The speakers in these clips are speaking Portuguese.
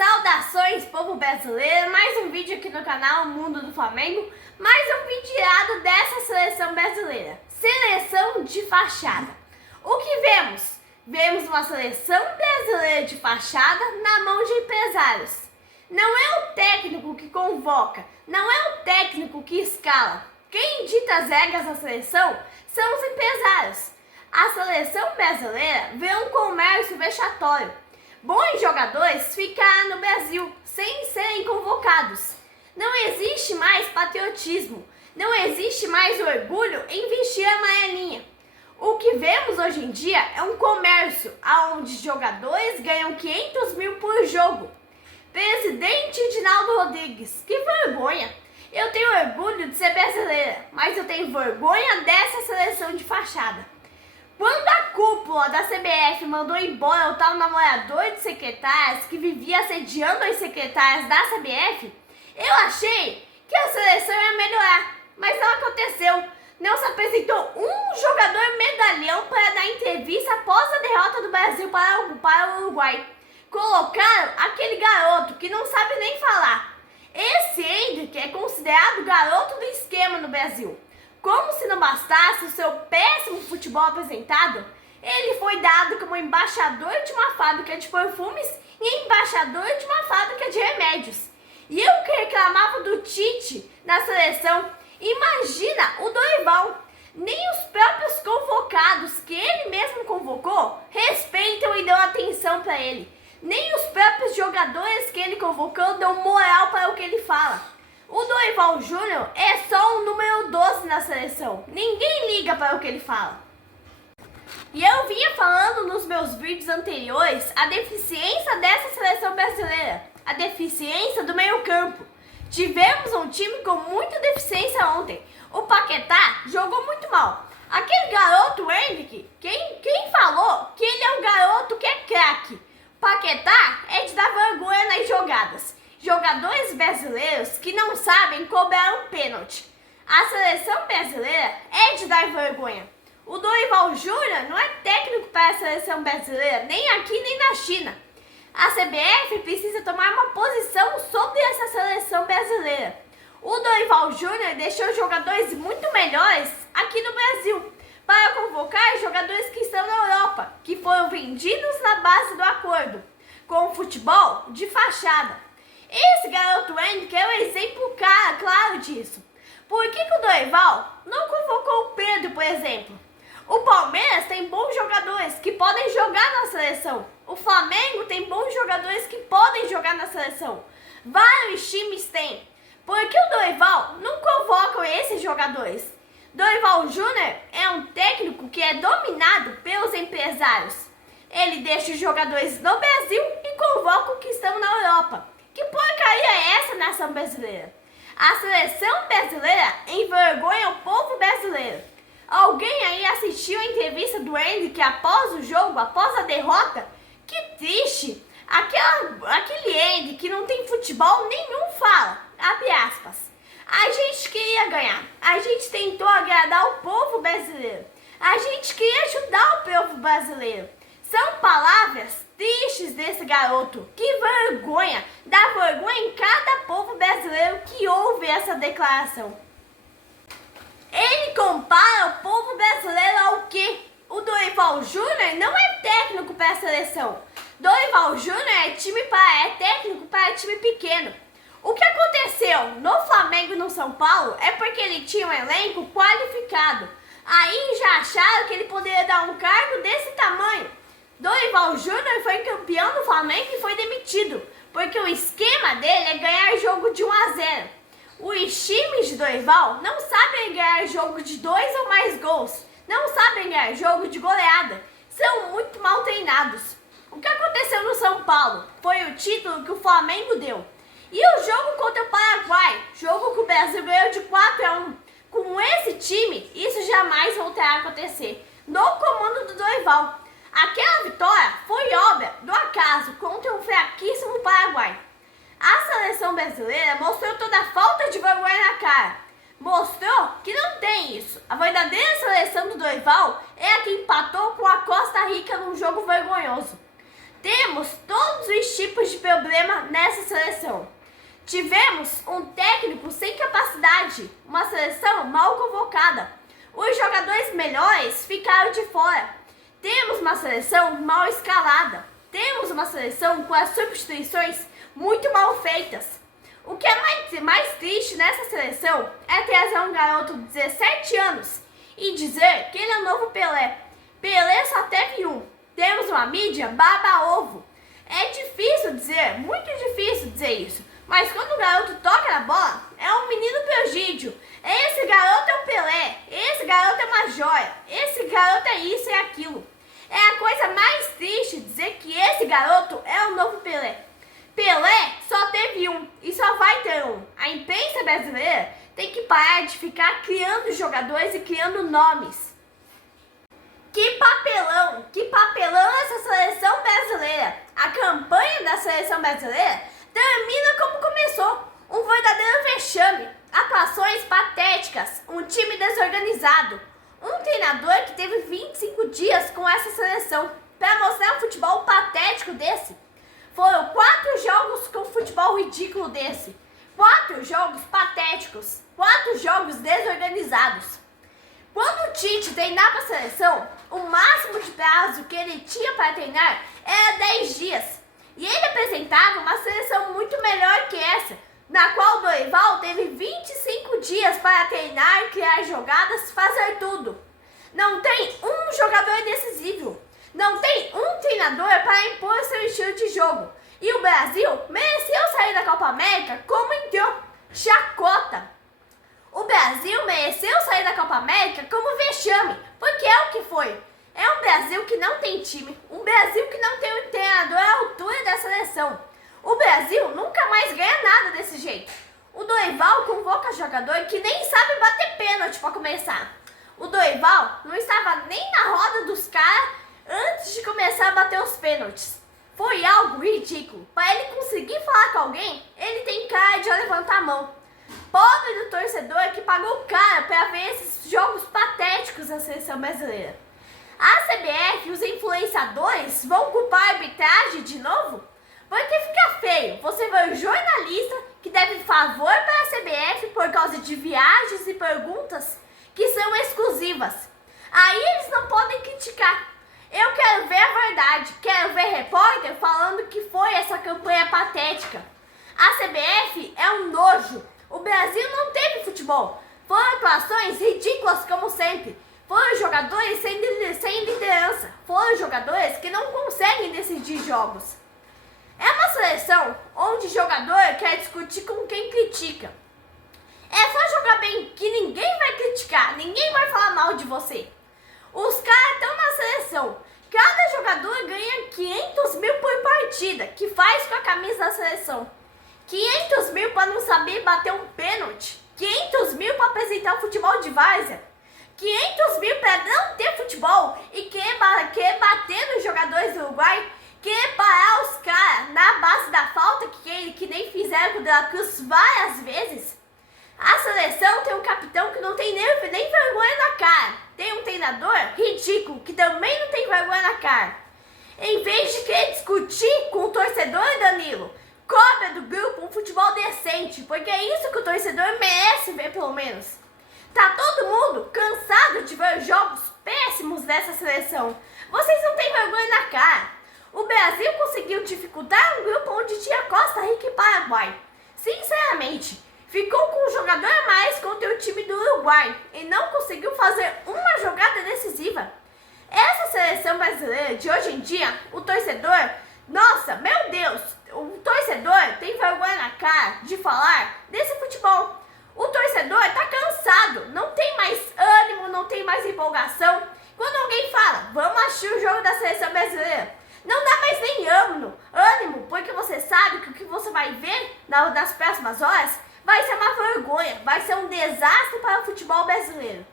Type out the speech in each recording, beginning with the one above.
Saudações, povo brasileiro, mais um vídeo aqui no canal Mundo do Flamengo, mais um vídeo tirado dessa seleção brasileira, seleção de fachada. O que vemos? Vemos uma seleção brasileira de fachada na mão de empresários. Não é o técnico que convoca, não é o técnico que escala. Quem dita as regras da seleção são os empresários. A seleção brasileira vê um comércio vexatório. Bons jogadores ficaram no Brasil sem serem convocados. Não existe mais patriotismo, não existe mais orgulho em vestir a amarelinha. O que vemos hoje em dia é um comércio onde jogadores ganham 500 mil por jogo. Presidente Edinaldo Rodrigues, que vergonha! Eu tenho orgulho de ser brasileira, mas eu tenho vergonha dessa seleção de fachada. Quando a cúpula da CBF mandou embora o tal namorador de secretárias que vivia assediando as secretárias da CBF, eu achei que a seleção ia melhorar, mas não aconteceu. Não se apresentou um jogador medalhão para dar entrevista após a derrota do Brasil para o Uruguai. Colocaram aquele garoto que não sabe nem falar. Esse Hendrick é considerado o garoto do esquema no Brasil. Como se não bastasse o seu péssimo futebol apresentado, ele foi dado como embaixador de uma fábrica de perfumes e embaixador de uma fábrica de remédios. E eu que reclamava do Tite na seleção, imagina o Dorival. Nem os próprios convocados que ele mesmo convocou respeitam e dão atenção para ele. Nem os próprios jogadores que ele convocou dão moral para o que ele fala. O Dorival Júnior é só o número 12 na seleção. Ninguém liga para o que ele fala. E eu vinha falando nos meus vídeos anteriores a deficiência dessa seleção brasileira. A deficiência do meio-campo. Tivemos um time com muita deficiência ontem. O Paquetá jogou muito mal. Aquele garoto Hendrick, quem falou que ele é um garoto que é craque? Paquetá é de dar vergonha nas jogadas. Jogadores brasileiros que não sabem cobrar um pênalti. A seleção brasileira é de dar vergonha. O Dorival Júnior não é técnico para a seleção brasileira, nem aqui nem na China. A CBF precisa tomar uma posição sobre essa seleção brasileira. O Dorival Júnior deixou jogadores muito melhores aqui no Brasil para convocar jogadores que estão na Europa, que foram vendidos na base do acordo, com o futebol de fachada. Esse garoto Hendrick é um exemplo claro disso. Por que o Dorival não convocou o Pedro, por exemplo? O Palmeiras tem bons jogadores que podem jogar na seleção. O Flamengo tem bons jogadores que podem jogar na seleção. Vários times têm. Por que o Dorival não convoca esses jogadores? Dorival Júnior é um técnico que é dominado pelos empresários. Ele deixa os jogadores no Brasil e convoca os que estão na Europa. Que porcaria é essa, nação brasileira? A seleção brasileira envergonha o povo brasileiro. Alguém aí assistiu a entrevista do Hendrick após o jogo, após a derrota? Que triste! Aquele Hendrick que não tem futebol nenhum fala, abre aspas. A gente queria ganhar, a gente tentou agradar o povo brasileiro, a gente queria ajudar o povo brasileiro. São palavras tristes desse garoto. Que vergonha! Dá vergonha em cada povo brasileiro que ouve essa declaração. Ele compara o povo brasileiro ao quê? O Dorival Júnior não é técnico para a seleção. Dorival Júnior é técnico para time pequeno. O que aconteceu no Flamengo e no São Paulo é porque ele tinha um elenco qualificado. Aí já acharam que ele poderia dar um cargo desse tamanho. Dorival Júnior foi campeão do Flamengo e foi demitido, porque o esquema dele é ganhar jogo de 1-0. Os times de Dorival não sabem ganhar jogo de 2 ou mais gols, não sabem ganhar jogo de goleada, são muito mal treinados. O que aconteceu no São Paulo foi o título que o Flamengo deu. E o jogo contra o Paraguai, jogo que o Brasil ganhou de 4-1. Com esse time, isso jamais voltará a acontecer, no comando do Dorival. Aquela vitória foi obra do acaso contra um fraquíssimo Paraguai. A seleção brasileira mostrou toda a falta de vergonha na cara. Mostrou que não tem isso. A verdadeira seleção do Dorival é a que empatou com a Costa Rica num jogo vergonhoso. Temos todos os tipos de problema nessa seleção. Tivemos um técnico sem capacidade, uma seleção mal convocada. Os jogadores melhores ficaram de fora. Temos uma seleção mal escalada. Temos uma seleção com as substituições muito mal feitas. O que é mais triste nessa seleção é trazer um garoto de 17 anos e dizer que ele é o novo Pelé. Pelé só teve um. Temos uma mídia baba-ovo. É difícil dizer, muito difícil dizer isso, mas quando o garoto toca na bola, é um menino prodígio. Esse garoto é o Pelé, esse garoto é uma joia, esse garoto é isso e aquilo. É a coisa mais triste dizer que esse garoto é o novo Pelé. Pelé só teve um e só vai ter um. A imprensa brasileira tem que parar de ficar criando jogadores e criando nomes. Que papelão essa seleção brasileira. A campanha da seleção brasileira termina como começou, um verdadeiro vexame, atuações patéticas, um time desorganizado, um treinador que teve 25 dias com essa seleção para mostrar um futebol patético desse. Foram 4 jogos com futebol ridículo desse, 4 jogos patéticos, 4 jogos desorganizados. Quando o Tite treinava a seleção, o máximo de prazo que ele tinha para treinar era 10 dias. E ele apresentava uma seleção muito melhor que essa, na qual o Dorival teve 25 dias para treinar, criar jogadas, fazer tudo. Não tem um jogador decisivo. Não tem um treinador para impor seu estilo de jogo. E o Brasil mereceu sair da Copa América como entrou. Chacota. O Brasil mereceu sair da Copa América como vexame, porque é o que foi. É um Brasil que não tem time, um Brasil que não tem um treinador à altura da seleção. O Brasil nunca mais ganha nada desse jeito. O Dorival convoca jogador que nem sabe bater pênalti para começar. O Dorival não estava nem na roda dos caras antes de começar a bater os pênaltis. Foi algo ridículo. Para ele conseguir falar com alguém, ele tem cara de levantar a mão. Pobre do torcedor que pagou caro para ver esses jogos patéticos da seleção brasileira. A CBF e os influenciadores vão culpar a arbitragem de novo? Porque fica feio você ver um jornalista que deve favor para a CBF por causa de viagens e perguntas que são exclusivas. Aí eles não podem criticar. Eu quero ver a verdade, quero ver repórter falando que foi essa campanha patética. A CBF é um nojo. O Brasil não teve futebol. Foram atuações ridículas como sempre. Foram jogadores sem liderança. Foram jogadores que não conseguem decidir jogos. É uma seleção onde o jogador quer discutir com quem critica. É só jogar bem que ninguém vai criticar, ninguém vai falar mal de você. Os caras estão na seleção. Cada jogador ganha 500 mil por partida, que faz com a camisa da seleção. 500 mil para não saber bater um pênalti. 500 mil para apresentar o futebol de várzea. 500 mil para não ter futebol e querer bater nos jogadores do Uruguai. Querer parar os caras na base da falta que nem fizeram com o De La Cruz várias vezes. A seleção tem um capitão que não tem nem vergonha na cara. Tem um treinador ridículo que também não tem vergonha na cara. Em vez de querer discutir com o torcedor, Danilo, cobra do grupo um futebol decente, porque é isso que o torcedor merece ver pelo menos. Tá todo mundo cansado de ver jogos péssimos dessa seleção. Vocês não têm vergonha na cara. O Brasil conseguiu dificultar um grupo onde tinha Costa Rica e Paraguai. Sinceramente, ficou com um jogador a mais contra o time do Uruguai e não conseguiu fazer uma jogada decisiva. Essa seleção brasileira de hoje em dia, o torcedor, nossa, meu Deus, o torcedor tem vergonha na cara de falar desse futebol. O torcedor tá cansado, não tem mais ânimo, não tem mais empolgação. Quando alguém fala, vamos assistir o jogo da seleção brasileira, não dá mais nem ânimo, porque você sabe que o que você vai ver nas próximas horas vai ser uma vergonha, vai ser um desastre para o futebol brasileiro.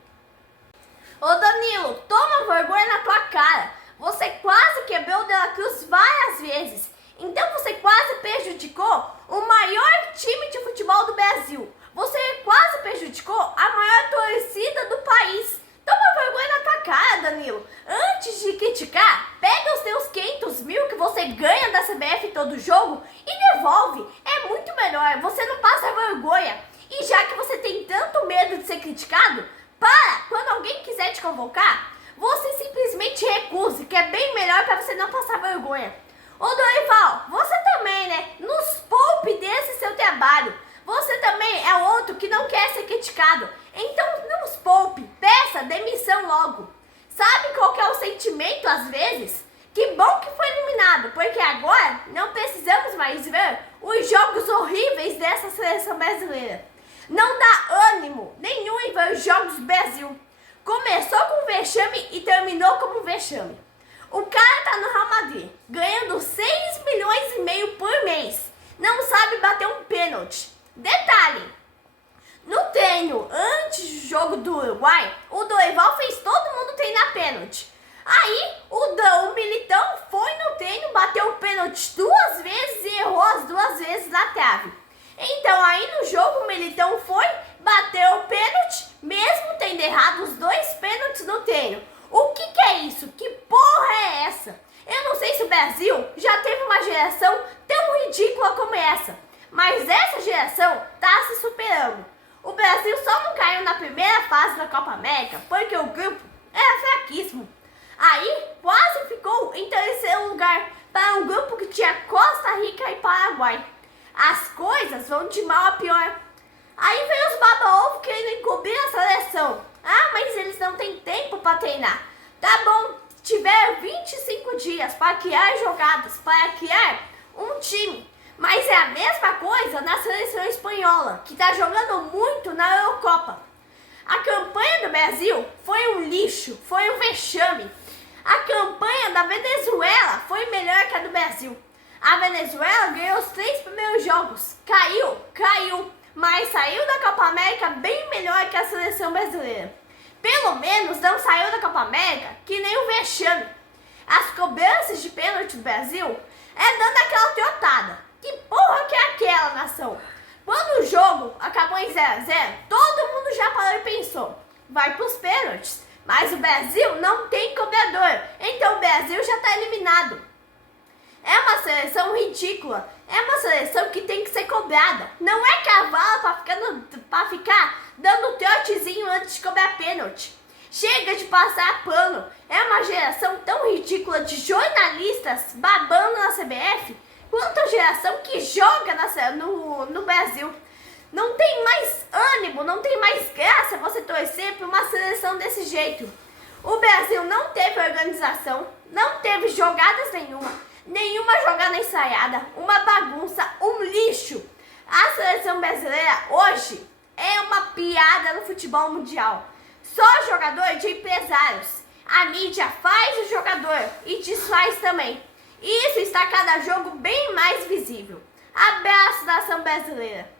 Ô Danilo, toma vergonha na tua cara. Você quase quebrou o De La Cruz várias vezes. Então você quase prejudicou o maior time de futebol do Brasil. Você quase prejudicou a maior torcida do país. Toma vergonha na tua cara, Danilo. Antes de criticar, pega os teus 500 mil que você ganha da CBF todo jogo e devolve. É muito melhor, você não passa vergonha. E já que você tem tanto medo de ser criticado, quando alguém quiser te convocar, você simplesmente recuse, que é bem melhor para você não passar vergonha. Ô Dorival, você também, né? Nos poupe desse seu trabalho. Você também é outro que não quer ser criticado. Então nos poupe, peça demissão logo. Sabe qual que é o sentimento às vezes? Que bom que foi eliminado, porque agora não precisamos mais ver os jogos horríveis dessa seleção brasileira. Não dá ânimo nenhum em ver os jogos do Brasil. Começou com vexame e terminou como vexame. O cara tá no Real Madrid, ganhando 6 milhões e meio por mês. Não sabe bater um pênalti. Detalhe, no treino antes do jogo do Uruguai, o Dorival fez todo mundo treinar pênalti. Aí o Militão foi no treino, bateu o pênalti 2 vezes e errou as 2 vezes na trave. Então aí no jogo o Militão foi, bateu o pênalti, mesmo tendo errado os 2 pênaltis no treino. O que é isso? Que porra é essa? Eu não sei se o Brasil já teve uma geração tão ridícula como essa, mas essa geração tá se superando. O Brasil só não caiu na primeira fase da Copa América porque o grupo era fraquíssimo. Aí quase ficou em terceiro lugar para um grupo que tinha Costa Rica e Paraguai. As coisas vão de mal a pior. Aí vem os baba-ovo querendo encobrir a seleção. Ah, mas eles não têm tempo para treinar. Tá bom, tiver 25 dias para criar jogadas, para criar um time. Mas é a mesma coisa na seleção espanhola, que está jogando muito na Eurocopa. A campanha do Brasil foi um lixo, foi um vexame. A campanha da Venezuela foi melhor que a do Brasil. A Venezuela ganhou os 3 primeiros jogos. Caiu, mas saiu da Copa América bem melhor que a seleção brasileira. Pelo menos não saiu da Copa América que nem o vexame. As cobranças de pênalti do Brasil é dando aquela trotada. Que porra que é aquela, nação? Quando o jogo acabou em 0-0, todo mundo já parou e pensou, vai pros pênaltis. Mas o Brasil não tem cobrador, então o Brasil já está eliminado. É uma seleção ridícula, é uma seleção que tem que ser cobrada. Não é cavalo para ficar dando trotezinho antes de cobrar pênalti. Chega de passar pano, é uma geração tão ridícula de jornalistas babando na CBF, quanto a geração que joga no Brasil. Não tem mais ânimo, não tem mais graça você torcer para uma seleção desse jeito. O Brasil não teve organização, não teve jogadas nenhuma jogada ensaiada, uma bagunça, um lixo. A seleção brasileira hoje é uma piada no futebol mundial. Só jogador de empresários. A mídia faz o jogador e desfaz também. Isso está cada jogo bem mais visível. Abraço, nação brasileira!